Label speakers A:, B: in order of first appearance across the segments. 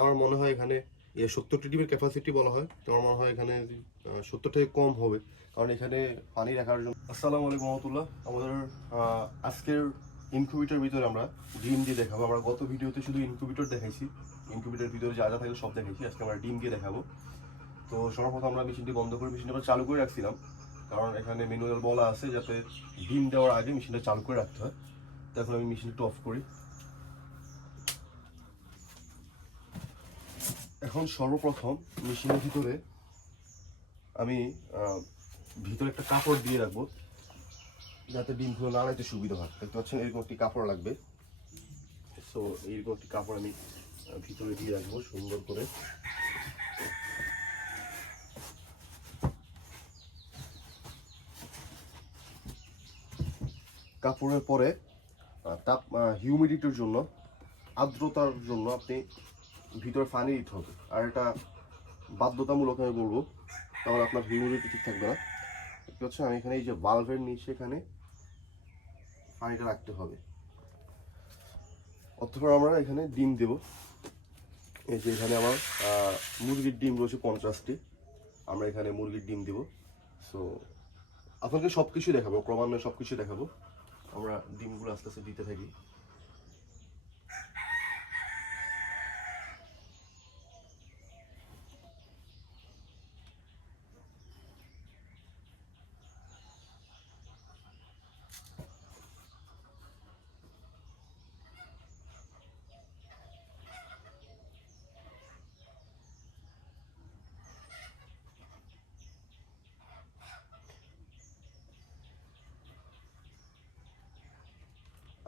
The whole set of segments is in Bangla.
A: আমার মনে হয় এখানে সত্তরটি ডিমের ক্যাপাসিটি বলা হয়। তো আমার মনে হয় এখানে সত্তর থেকে কম হবে। কারণ এখানে পানি রাখার জন্য আসসালামু আলাইকুম রহমতুল্লাহ। আমাদের আজকের ইনকিউবেটর ভিতরে আমরা ডিম দিয়ে দেখাবো। আমরা গত ভিডিওতে শুধু ইনকিউবেটর দেখাইছি। ইনকিউবেটর ভিতরে যা যা থাকলে সব দেখাইছি। আজকে আমরা ডিম দিয়ে দেখাবো। তো সর্বপ্রথম আমরা মেশিনটি বন্ধ করে মেশিনটা আমরা চালু করে রাখছিলাম। কারণ এখানে ম্যানুয়াল বলা আছে যাতে ডিম দেওয়ার আগে মেশিনটা চালু করে রাখতে হয়। তো এখন আমি মেশিনটা অফ করি। এখন সর্বপ্রথম মেশিনের ভিতরে আমি ভিতরে একটা কাপড় দিয়ে রাখব, যাতে ডিমগুলো নাড়াইতে সুবিধা হয়। দেখতে পাচ্ছেন, এরকম একটি কাপড় লাগবে। সো এইরকম একটি কাপড় আমি ভিতরে দিয়ে রাখব সুন্দর করে। কাপড়ের পরে তাপ হিউমিডিটির জন্য, আর্দ্রতার জন্য আপনি ভিতরে পানি দিতে হবে। আর এটা বাধ্যতামূলক আমি বলব, তাহলে আপনার হিউমিডিটি ঠিক থাকবে না। দেখতে পাচ্ছেন আমি এখানে এই যে বাল্বের নিচে এখানে পানিটা রাখতে হবে। অতঃপর আমরা এখানে ডিম দেব। এই যে এখানে আমার মুরগির ডিম রয়েছে পঞ্চাশটি। আমরা এখানে মুরগির ডিম দেব। সো আপনাকে সব কিছু দেখাবো, ক্রমান্বয়ে সব কিছু দেখাবো। আমরা ডিমগুলো আস্তে আস্তে দিতে থাকি।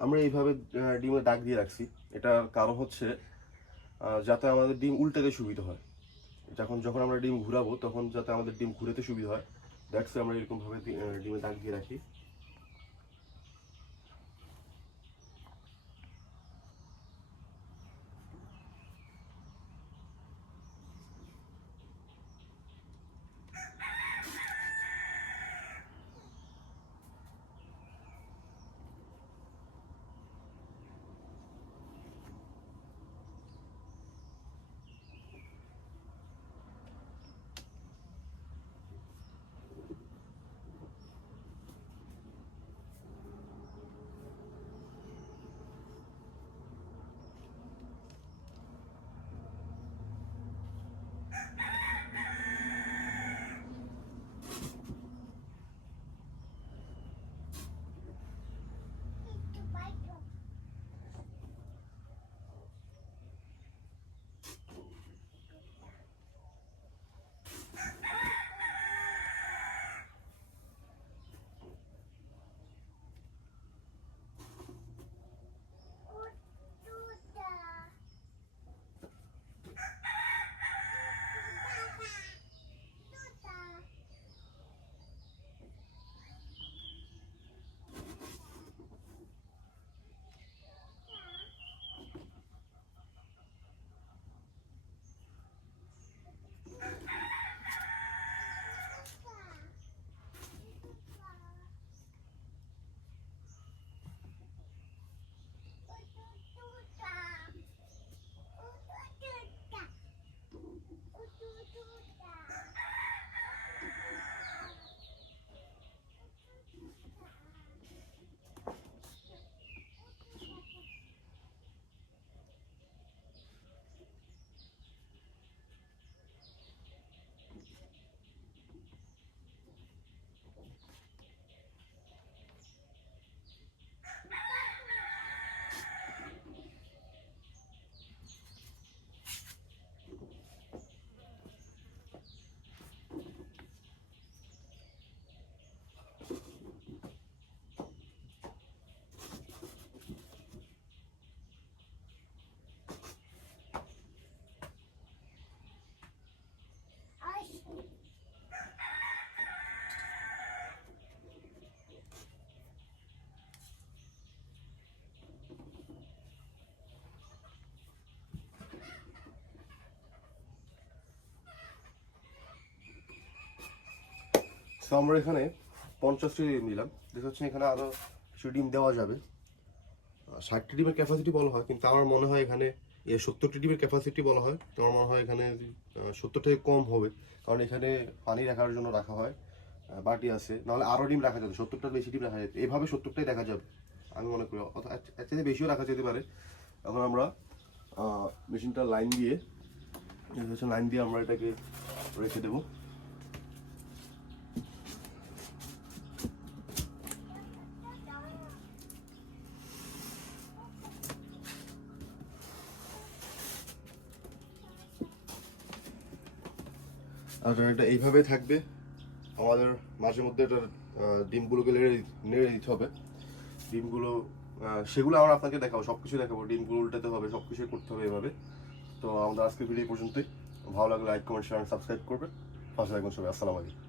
A: আমরা এইভাবে ডিমে দাগ দিয়ে রাখছি। এটার কারণ হচ্ছে যাতে আমাদের ডিম উল্টাতে সুবিধা হয়। যখন যখন আমরা ডিম ঘুরাবো তখন যাতে আমাদের ডিম ঘুরেতে সুবিধা হয়। দ্যাটস আমরা এরকম ভাবে দি- আহ, ডিমে দাগ দিয়ে রাখি। তো আমরা এখানে পঞ্চাশটি ডিম দিলাম। দেখতে পাচ্ছেন এখানে আরও কিছু ডিম দেওয়া যাবে। ষাটটি ডিমের ক্যাপাসিটি বলা হয়, কিন্তু আমার মনে হয় এখানে সত্তরটি ডিমের ক্যাপাসিটি বলা হয়। তো আমার মনে হয় এখানে সত্তর থেকে কম হবে, কারণ এখানে পানি রাখার জন্য রাখা হয় বাটি আছে। নাহলে আরও ডিম রাখা যাবে, সত্তরটার বেশি ডিম রাখা যাবে। এভাবে সত্তরটাই দেখা যাবে, আমি মনে করি। এর এর বেশিও রাখা যেতে পারে। এখন আমরা মেশিনটা লাইন দিয়ে লাইন দিয়ে আমরা এটাকে রেখে দেবো। এটা এইভাবে থাকবে। আমাদের মাঝে মধ্যে এটার ডিমগুলোকে নেড়ে নেড়ে দিতে হবে। ডিমগুলো সেগুলো আমরা আপনাকে দেখাবো সব কিছু দেখাবো। ডিমগুলো উল্টাতে হবে সব কিছুই করতে হবে এভাবে। তো আমাদের আজকের ভিডিও পর্যন্তই। ভালো লাগলে লাইক কমেন্ট শেয়ার সাবস্ক্রাইব করবে পাশে থাকবেন সবাই। আসসালামু আলাইকুম।